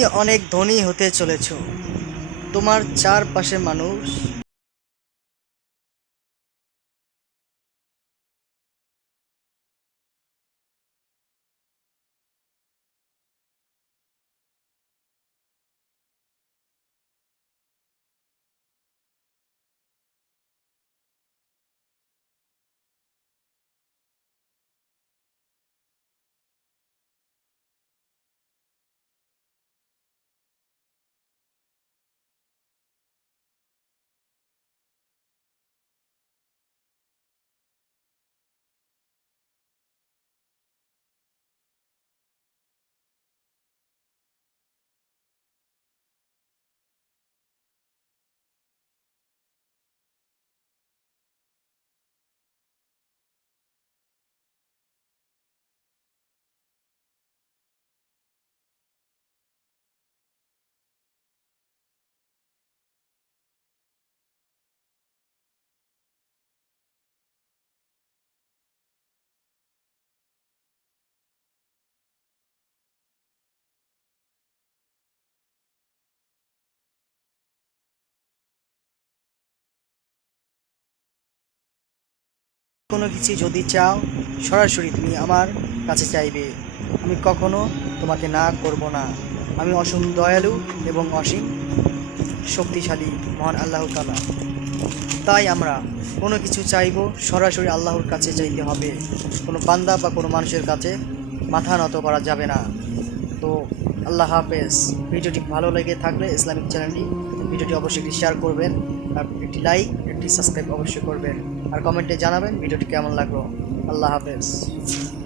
অনেক ধনী হতে চলেছো। তোমার চারপাশে মানুষ কোনো কিছু যদি চাও সরাসরি তুমি আমার কাছে চাইবে। আমি কখনো তোমাকে না করব না। আমি অসীম দয়ালু এবং অসীম শক্তিশালী মহান আল্লাহ তাআলা। তাই আমরা কোনো কিছু চাইবো সরাসরি আল্লাহর কাছে চাইতে হবে। কোনো বান্দা বা কোনো মানুষের কাছে মাথা নত করা যাবে না। তো আল্লাহ হাফেজ। ভিডিওটি ভালো লেগে থাকলে ইসলামিক চ্যানেলটি ভিডিওটি অবশ্যই একটি শেয়ার করবেন, আর একটি লাইক একটি সাবস্ক্রাইব অবশ্যই করবেন, আর কমেন্টে জানাবেন ভিডিওটি কেমন লাগলো। আল্লাহ হাফেজ।